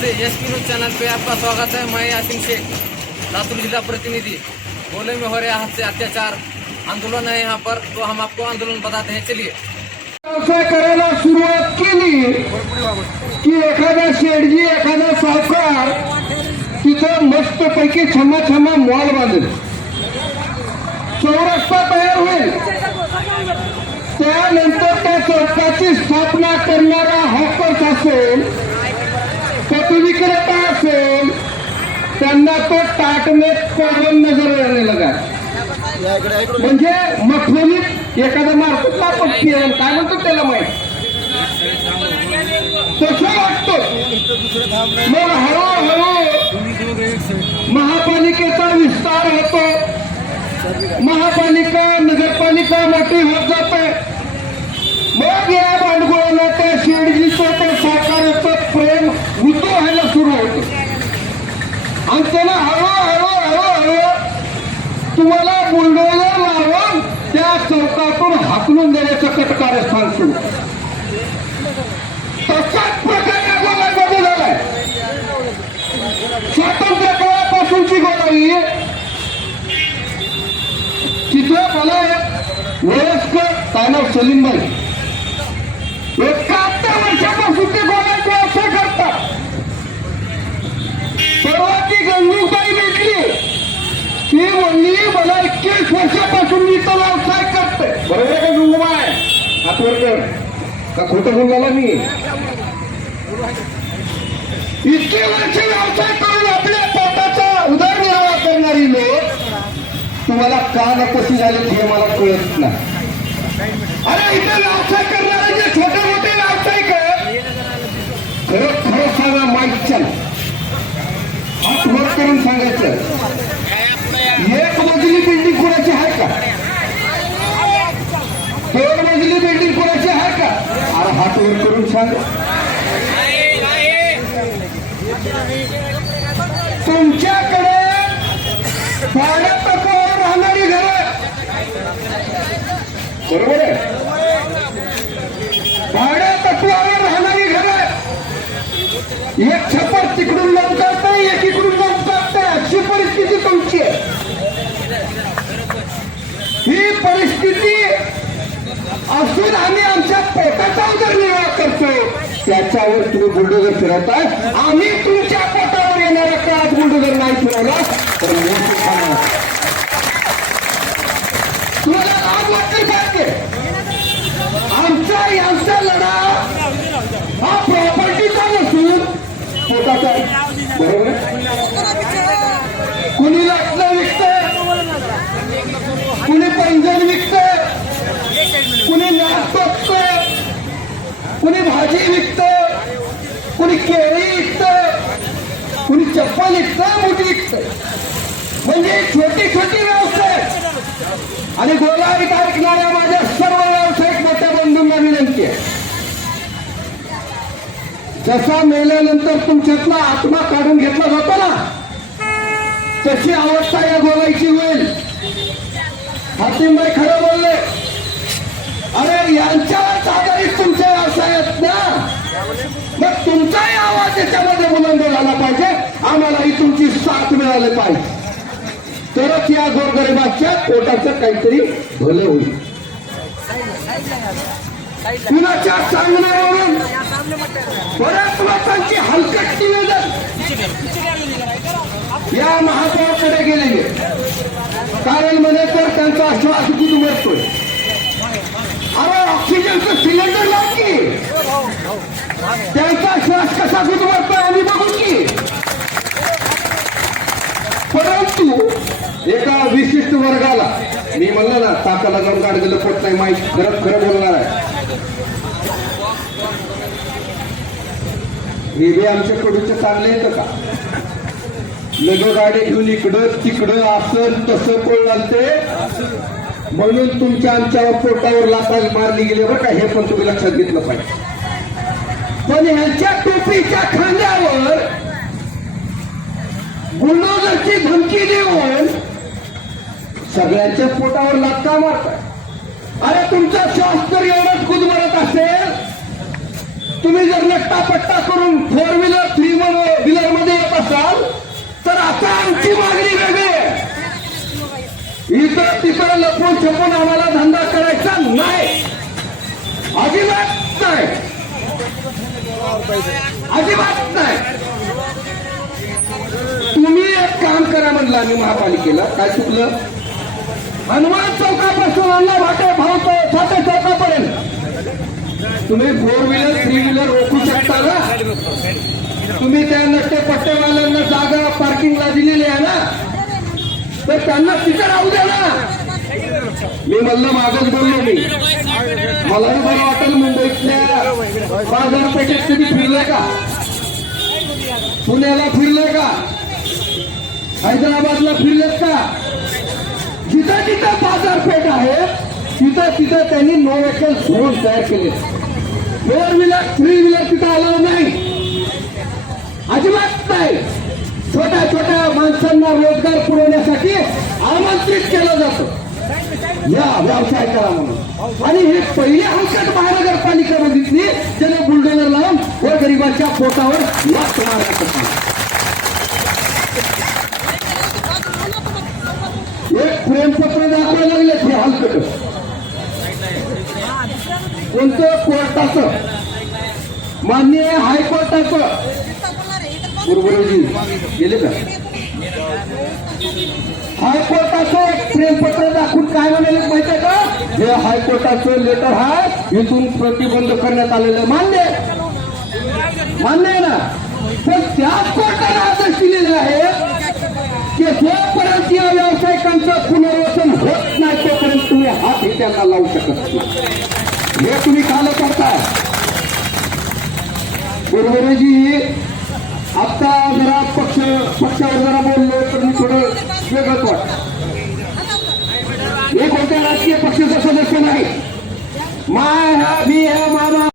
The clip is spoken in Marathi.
से एस पी न्यूज़ चैनल पे आपका स्वागत है। मैं यासिन शेख, लातूर जिला प्रतिनिधि। बोले में हो रहे हाथ से अत्याचार, आंदोलन है यहाँ पर तो हम आपको आंदोलन बताते हैं। चलिए। व्यवसाय करायला सुरुवात केली की एखादा शेडजी एखादा सावकार तिथं मस्त पैकी छमा छम्मा मॉल बांधेल. चौरस्ता तयार होईल. त्यानंतर त्या चौकाची स्थापना करणारा हॉकर्स असेल त्यांना तो टाट पडून नजर यायला लगा म्हणजे मखमलीत एखादा मारतो ना पक्षी काय म्हणतो त्याला माहीत? तसं वाटतं. मग हळूहळू महापालिकेचा विस्तार होतो. महापालिका नगरपालिका मोठी होत जाते मग या भांडवळाला त्या शेडजीचं त्या सहकार्याचं प्रेम उतू व्हायला सुरू होतं आणि त्याला हळूहळू हळूहळू तुम्हाला बुलडोजर लावून त्या चौकातून हाकलून देण्याचं कटकारस्थान सुरू. तसाच प्रकारे या गोव्यामध्ये झालाय. स्वातंत्र्य काळापासूनची गोळी तिथं मला एक वयस्कर काय नाव सलीमबाई. एकाहत्तर वर्षापासून ते गोव्यात व्यवसाय करतात. परवा ती गंगूबाई भेटली. ती म्हणली मला एकवीस वर्षापासून मी तो व्यवसाय करते बरोबर आहे का गंगूबाई हातवर कर. का खोटं बोलला मी? इतके वर्ष व्यवसाय करून आपल्या पोटाचा उदरनिर्वाह करणारी लोक तुम्हाला का नकोशी झाली हे मला कळत नाही. अरे इथे व्यवसाय करणारे जे छोटे मोठे व्यावसायिक खरं खरं सांगा माईकच्या हात वर करून सांगायचं एक मजली बिल्डिंग कोणाची आहे का दोन मजली बिल्डिंग कोणाची आहे का अरे हात वर सांग तुमच्याकडे भाड्या तत्वावर राहणारी घर. बरोबर आहे? भाड्या तत्वावर राहणारी घर. एक छप्पर तिकडून लमतात नाही एक इकडून लमतात नाही अशी परिस्थिती तुमची आहे. ही परिस्थिती असून आम्ही आमच्या पोटाचा उदरनिर्वाह करतो त्याच्यावर तुम्ही बुलडोजर फिरवताय. आम्ही तुमच्या पोटावर येणारा काळात बुलडोजर नाही फिरवला. तर तुम्हाला लाज वाटते पाहिजे. आमचा यांचा लढा हा प्रॉपर्टीचा नसून पोटाचा बरोबर कुणी लाटणं विकत कुणी पैंजण विकतंय? कुणी नाक टोचतंय कुणी भाजी विकत कुणी केळी विकत कुणी चप्पल विकत मोठी विकत म्हणजे छोटी छोटी व्यवसाय आणि गोलारी ऐकणाऱ्या माझ्या सर्व व्यावसायिक मोठ्या बंधूंना विनंती आहे. जसा मेल्यानंतर तुमच्यातला आत्मा काढून घेतला जातो ना तशी अवस्था या गोलाईची होईल. हातीमबाई खरं अरे यांच्या आधारित तुमचे व्यवसाय आहेत ना मग तुमचाही आवाज याच्यामध्ये बुलंद झाला पाहिजे. आम्हालाही तुमची साथ मिळाली पाहिजे. तरच या गोरगरिबाच्या पोटाचं काहीतरी भलं होईल. कुणाच्या सांगण्यावरून बऱ्याच लोकांची हलकट निवेदन या महापौराकडे गेलेली कारण म्हणे तर त्यांचा श्वास सिलेंडर लाव की त्यांचा श्वास कसा गुदमरतोय आम्ही बघू की परंतु एका विशिष्ट वर्गाला मी म्हणलं ना ताकाला जाऊन गाडगेलं पट नाही माहीत खरं खरं बोलणार आहे. हे बी आमच्या कडूचे चांगले येतं का? लग गाडी घेऊन इकडं तिकडं असं तसं पळ घालते म्हणून तुमच्या आमच्या पोटावर लाथा मारली गेली बरं का हे पण तुम्ही लक्षात घेतलं पाहिजे. पण ह्यांच्या टोपीच्या खांद्यावर बुलडोजरची धमकी देऊन सगळ्यांच्या पोटावर लाथा मारतात अरे तुमचा श्वास जर एवढंच गुदमरत असेल तुम्ही जर लट्टापट्टा अजिबात नाही. तुम्ही एक काम करा म्हणलं आम्ही महापालिकेला. काय चुकलं? हनुमान चौकापासून अण्णा वाटे भावतो साठे चौकापर्यंत. तुम्ही फोर व्हीलर थ्री व्हीलर रोखू शकता ना? तुम्ही त्या नट्टे पट्टेवाल्यांना जागा पार्किंगला दिलेली आहे ना? तर त्यांना तिथे राहू द्या ना. मी म्हणलं मागच बोललो मी. मलाही बरं वाटेल मुंबईतल्या बाजारपेठेत तुम्ही फिरले का? पुण्याला फिरले का? हैदराबादला फिरलेत का? जिथं जिथं बाजारपेठ आहे तिथं तिथं त्यांनी नो व्हेकल झोन तयार केले. फोर व्हीलर थ्री व्हीलर तिथं अलाव नाही. अजिबात नाही. छोट्या छोट्या माणसांना रोजगार पुरवण्यासाठी आमंत्रित केलं जातं. या व्यवसाय करा म्हणून. आणि हे पहिले हलकट महानगरपालिका बघितली त्याने बुलडोजर लावून गोरगरिबाच्या पोटावर लाच मारण्याचं एक प्रेमपत्र दाखवायला लागले हे हलकट. कोणतं कोर्टाचं? माननीय हायकोर्टाचं. गुरुबरोजी गेले का? हायकोर्टाचं प्रेमपत्र दाखवून काय म्हणाले माहितीये का? हे हायकोर्टाचं लेटर आहे इथून प्रतिबंध करण्यात आलेलं मान्य आहे. मान्य आहे ना? पण त्या कोर्टाने आदेश दिलेले आहे की जोपर्यंत या व्यावसायिकांचं पुनर्वसन होत नाही तोपर्यंत तुम्ही हात हे त्यांना लावू शकत नाही. हे तुम्ही काल करताय. जी आता কুমারী মা না বিয়ে মামা